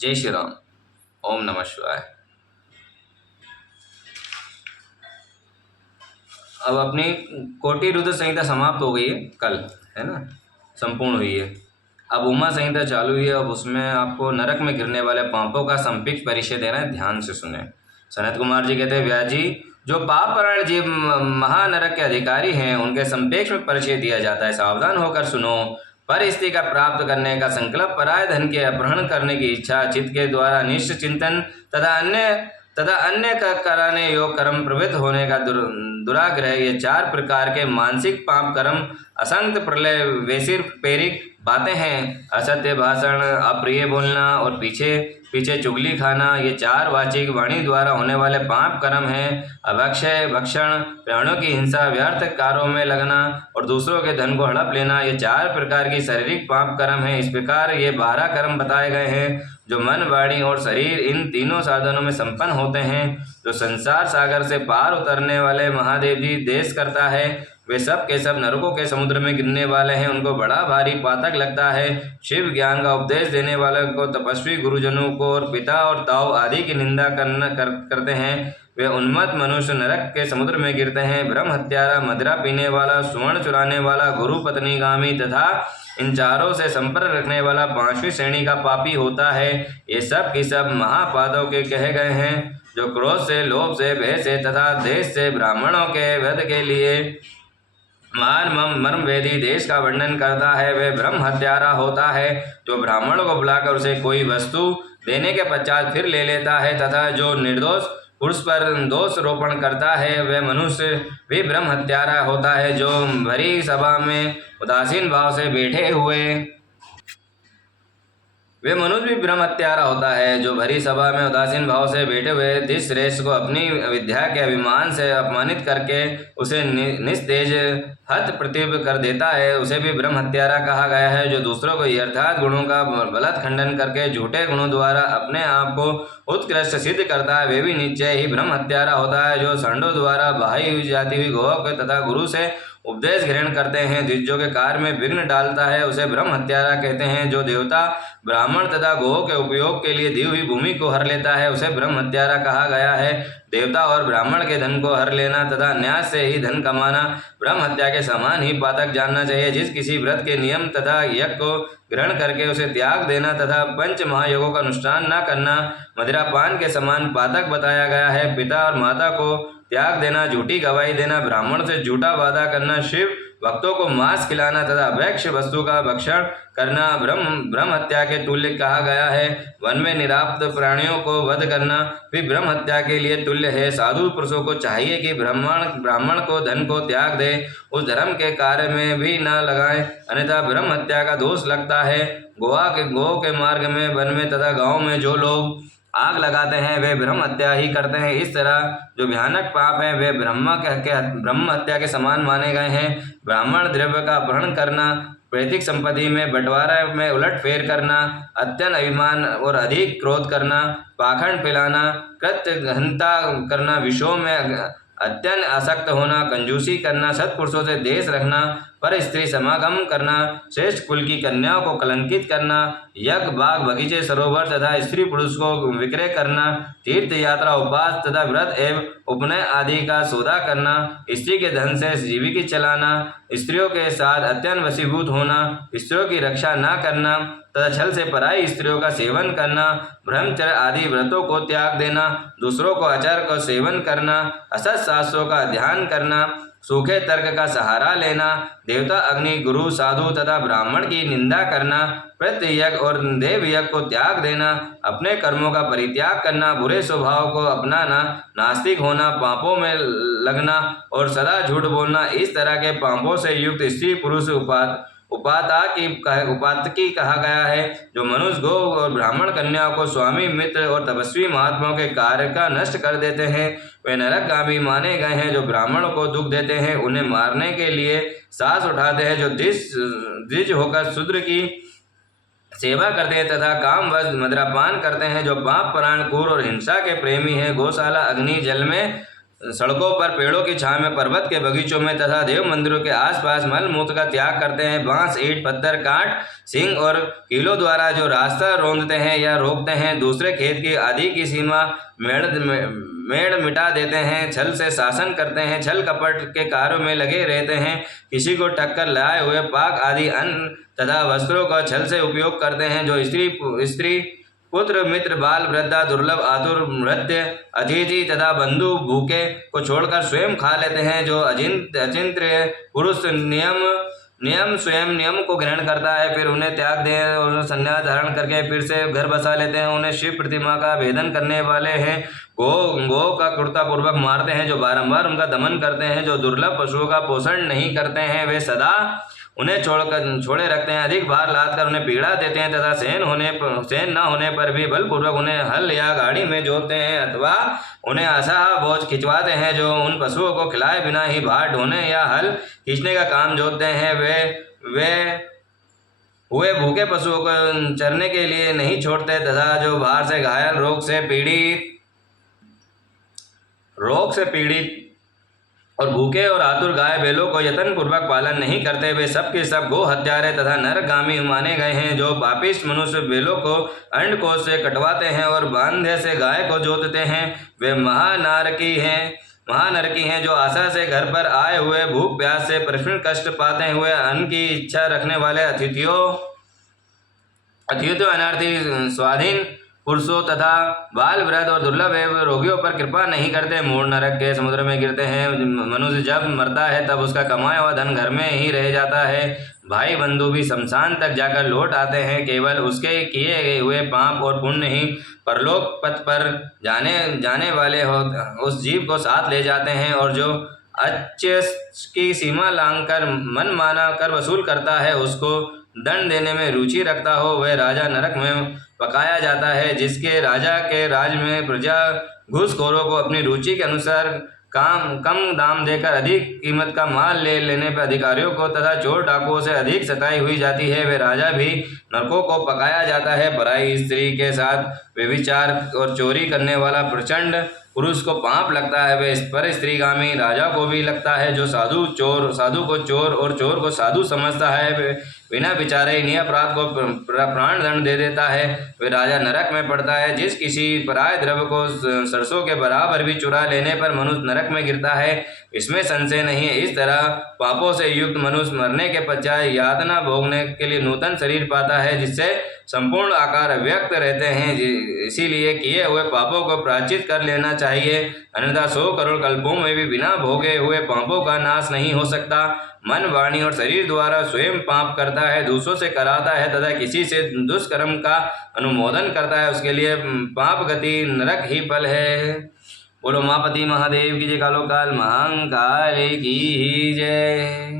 जय श्री राम। ओम नमः शिवाय। अब अपनी कोटि रुद्र संहिता समाप्त हो गई है कल, है ना, संपूर्ण हुई है। अब उमा संहिता चालू हुई है। अब उसमें आपको नरक में गिरने वाले पापों का संक्षिप्त परिचय देना है, ध्यान से सुने। सनत कुमार जी कहते हैं, व्यास जी, जो पाप परायण जीव महानरक के अधिकारी हैं उनके संक्षेप में परिचय दिया जाता है, सावधान होकर सुनो। पर स्त्री का प्राप्त करने का संकल्प, पराय धन के अपहरण करने की इच्छा, चित्त के द्वारा निश्चय चिंतन तथा अन्य का कराने योग कर्म प्रवृत्त होने का दुराग्रह, ये चार प्रकार के मानसिक पाप कर्म असंख्य प्रलय वैसिर पेरिक बातें हैं। असत्य भाषण, अप्रिय बोलना और पीछे पीछे चुगली खाना, ये चार वाचिक वाणी द्वारा होने वाले पाप कर्म हैं। अभक्षय, भक्षण, प्राणियों की हिंसा, व्यर्थ कार्यों में लगना और दूसरों के धन को हड़प लेना, ये चार प्रकार की शारीरिक पाप कर्म हैं। इस प्रकार ये 12 कर्म बताए गए हैं जो मन, वाणी और शरीर इन तीनों साधनों में संपन्न होते हैं। जो संसार सागर से पार उतरने वाले महादेव जी देश करता है, वे सब के सब नरकों के समुद्र में गिरने वाले हैं। उनको बड़ा भारी पातक लगता है। शिव ज्ञान का उपदेश देने वाले को, तपस्वी गुरुजनों को और पिता और ताऊ आदि की निंदा करते हैं, वे उन्मत्त मनुष्य नरक के समुद्र में गिरते हैं। ब्रह्म हत्यारा, मदिरा पीने वाला, स्वर्ण चुराने वाला, गुरु पत्नीगामी तथा इन चारों से संपर्क रखने वाला 5वीं श्रेणी का पापी होता है। ये सब की सब महापादों के कहे गए हैं, जो क्रोध से, लोभ से, भय से तथा देश से ब्राह्मणों के वध के लिए महान मर्म वेदी देश का वर्णन करता है। वह ब्रह्म हत्यारा होता है जो ब्राह्मण को बुलाकर उसे कोई वस्तु देने के पश्चात फिर ले लेता है, तथा जो निर्दोष पुरुष पर दोष रोपण करता है, वह मनुष्य भी ब्रह्म हत्यारा होता है। जो भरी सभा में उदासीन भाव से बैठे हुए, वे मनुष्य भी ब्रह्म हत्यारा होता है जो भरी सभा में उदासीन भाव से बैठे हुए जिस श्रेष्ठ को अपनी विद्या के अभिमान से अपमानित करके उसे निस्तेज हत प्रतिब कर देता है, उसे भी ब्रह्म हत्यारा कहा गया है। जो दूसरों को यथार्थ गुणों का गलत खंडन करके झूठे गुणों द्वारा अपने आप को उत्कृष्ट सिद्ध करता है, वे भी निश्चय ही ब्रह्म हत्यारा होता है। जो षंडों द्वारा बहाई जाती हुई गौ तथा गुरु से उपदेश ग्रहण करते हैं, द्विजों के कार्य में विघ्न डालता है, उसे ब्रह्म हत्यारा कहते हैं। जो देवता, ब्राह्मण तथा गौ के उपयोग के लिए दी हुई भूमि को हर लेता है, उसे ब्रह्म हत्यारा कहा गया है। देवता और ब्राह्मण के धन को हर लेना तथा न्यास से ही धन कमाना ब्रह्म हत्या के समान ही पातक जानना चाहिए। जिस किसी व्रत के नियम तथा यज्ञ को ग्रहण करके उसे त्याग देना तथा पंच महायोगों का अनुष्ठान न करना मदिरापान के समान पातक बताया गया है। पिता और माता को त्याग देना, झूठी गवाही देना, ब्राह्मण से झूठा वादा करना, शिव भक्तों को मांस खिलाना तथा अभक्ष्य वस्तु का भक्षण करना ब्रह्म हत्या के तुल्य कहा गया है। वन में निराप्त प्राणियों को वध करना भी ब्रह्म हत्या के लिए तुल्य है। साधु पुरुषों को चाहिए कि ब्राह्मण को धन को त्याग दे, उस धर्म के कार्य में भी न लगाए, अन्यथा ब्रह्म हत्या का दोष लगता है। गो के मार्ग में, वन में तथा गाँव में जो लोग आग लगाते हैं वे ब्रह्म हत्या ही करते हैं। इस तरह जो भयानक पाप है वे ब्रह्म हत्या के समान माने गए हैं। ब्राह्मण द्रव्य का अपहरण करना, पैतृक संपत्ति में बंटवारा में उलटफेर करना, अत्यंत अभिमान और अधिक क्रोध करना, पाखंड फैलाना, कृतघ्नता करना, विषयों में अत्यंत आसक्त होना, कंजूसी करना, सत्पुरुषों से देश रखना, पर स्त्री समागम करना, श्रेष्ठ कुल की कन्याओं को कलंकित करना, यज्ञ, बाग, बगीचे, सरोवर तथा स्त्री पुरुष को विक्रय करना, तीर्थ यात्रा, उपवास तथा व्रत एवं उपनय आदि का सौदा करना, स्त्री के धन से जीविका चलाना, स्त्रियों के साथ अत्यंत वशीभूत होना, स्त्रियों की रक्षा न करना तथा छल से पराई स्त्रियों का सेवन करना, ब्रह्मचर्य आदि व्रतों को त्याग देना, दूसरों को आचार का सेवन करना, असत शास्त्रों का ध्यान करना, सूखे तर्क का सहारा लेना, देवता, अग्नि, गुरु, साधु तथा ब्राह्मण की निंदा करना, प्रत्ययज्ञ और देव यज्ञ को त्याग देना, अपने कर्मों का परित्याग करना, बुरे स्वभाव को अपनाना, नास्तिक होना, पापों में लगना और सदा झूठ बोलना, इस तरह के पापों से युक्त स्त्री पुरुष उपातकी कहा गया है। जो मनुष्य, गो और ब्राह्मण कन्याओं को स्वामी, मित्र और तपस्वी महात्माओं के कार्य का नष्ट कर देते हैं, वे नरकगामी माने गए हैं। जो ब्राह्मणों को दुख देते हैं, उन्हें मारने के लिए साहस उठाते हैं, जो द्विज होकर शूद्र की सेवा करते हैं तथा कामवश मदिरापान करते हैं, जो पाप परायण, क्रूर और हिंसा के प्रेमी हैं, गौशाला, अग्नि, जल में सड़कों पर, पेड़ों की छांव में, पर्वत के बगीचों में तथा देव मंदिरों के आसपास मल मूत्र का त्याग करते हैं। बांस, ईंट, पत्थर, कांट, सींग और कीलों द्वारा जो रास्ता रोंदते हैं या रोकते हैं, दूसरे खेत की आदि की सीमा मेड़ मिटा देते हैं, छल से शासन करते हैं, छल कपट के कार्यों में लगे रहते हैं, किसी को टक्कर लाए हुए पाक आदि अन्न तथा वस्त्रों का छल से उपयोग करते हैं, जो स्त्री पुत्र, मित्र, बाल, वृद्धा, दुर्लभ, आतुर, मृत्य, अतिथि तथा बंधु भूखे को छोड़कर स्वयं खा लेते हैं, जो अचिंत्य पुरुष स्वयं नियम को ग्रहण करता है, फिर उन्हें त्याग दे और संन्यास धारण करके फिर से घर बसा लेते हैं, उन्हें शिव प्रतिमा का भेदन करने वाले हैं, गो का क्रूरतापूर्वक मारते हैं, जो बारंबार उनका दमन करते हैं, जो दुर्लभ पशुओं का पोषण नहीं करते हैं, वे सदा उन्हें छोड़े रखते हैं, अधिक भार लाद कर उन्हें पीड़ा देते हैं तथा सहन न होने पर भी बलपूर्वक उन्हें हल या गाड़ी में जोतते हैं अथवा उन्हें असह बोझ खिंचवाते हैं, जो उन पशुओं को खिलाए बिना ही भार ढोने या हल खींचने का काम जोतते हैं, वे हुए भूखे पशुओं को चरने के लिए नहीं छोड़ते तथा जो भार से घायल, रोग से पीड़ित और भूखे और आतुर गाय बैलों को यत्न पूर्वक पालन नहीं करते, वे सब के सब गो हत्यारे तथा नरगामी माने गए हैं, जो पापिष्ट मनुष्य बैलों को अंडकोश से कटवाते हैं और बांधे से गाय को जोतते हैं, वे महानरकी हैं, जो आशा से घर पर आए हुए भूख प्यास से प्रश्न कष्ट पाते हुए अन्न की इच्छा रखने वाले अतिथियों अनर्थी स्वाधीन पुरुषों तथा बाल, वृद्ध और दुर्लभ एवं रोगियों पर कृपा नहीं करते, मूढ़ नरक के समुद्र में गिरते हैं। मनुष्य जब मरता है तब उसका कमाया हुआ धन घर में ही रह जाता है, भाई बंधु भी शमशान तक जाकर लौट आते हैं, केवल उसके किए हुए पाप और पुण्य ही परलोक पथ पर जाने वाले उस जीव को साथ ले जाते हैं, और जो अच्छे की सीमा लांघकर मन माना कर वसूल करता है, उसको दंड देने में रुचि रखता हो, वह राजा नरक में पकाया जाता है। जिसके राजा के राज में प्रजा घूसखोरों को अपनी रुचि के अनुसार कम दाम देकर अधिक कीमत का माल लेने पर अधिकारियों को तथा चोर डाकुओं से अधिक सताई हुई जाती है, वे राजा भी नरकों को पकाया जाता है। पराई स्त्री के साथ व्यभिचार और चोरी करने वाला प्रचंड पुरुष को पाप लगता है, वे पर स्त्रीगामी राजा को भी लगता है, जो साधु को चोर और चोर को साधु समझता है, बिना विचारे ही अपराध को प्राण दंड दे देता है, वे राजा नरक में पड़ता है। जिस किसी पराय द्रव्य को सरसों के बराबर भी चुरा लेने पर मनुष्य नरक में गिरता है, इसमें संशय नहीं है। इस तरह पापों से युक्त मनुष्य मरने के पश्चात यातना भोगने के लिए नूतन शरीर पाता है, जिससे संपूर्ण आकार व्यक्त रहते हैं। इसीलिए किए हुए पापों को प्रायश्चित कर लेना चाहिए, अन्यथा 100 करोड़ कल्पों में भी बिना भोगे हुए पापों का नाश नहीं हो सकता। मन, वाणी और शरीर द्वारा स्वयं पाप करता है, दूसरों से कराता है तथा किसी से दुष्कर्म का अनुमोदन करता है, उसके लिए पाप गति नरक ही फल है। बोलो उमापति महादेव की जय, कालो काल महाकाल की जय।